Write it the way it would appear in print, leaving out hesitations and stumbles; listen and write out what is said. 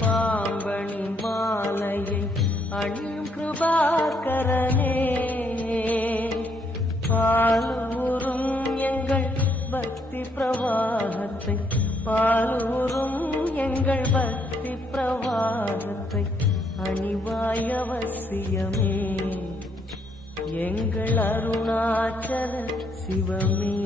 பாம்பணி மாலையை அணியும் கிருபாகரனே, பாலூரும் எங்கள் பக்தி பிரவாகத்தை, பாலூரும் எங்கள் பக்தி பிரவாகத்தை அணிவாய் அவசியமே, எங்கள் அருணாச்சல சிவமே.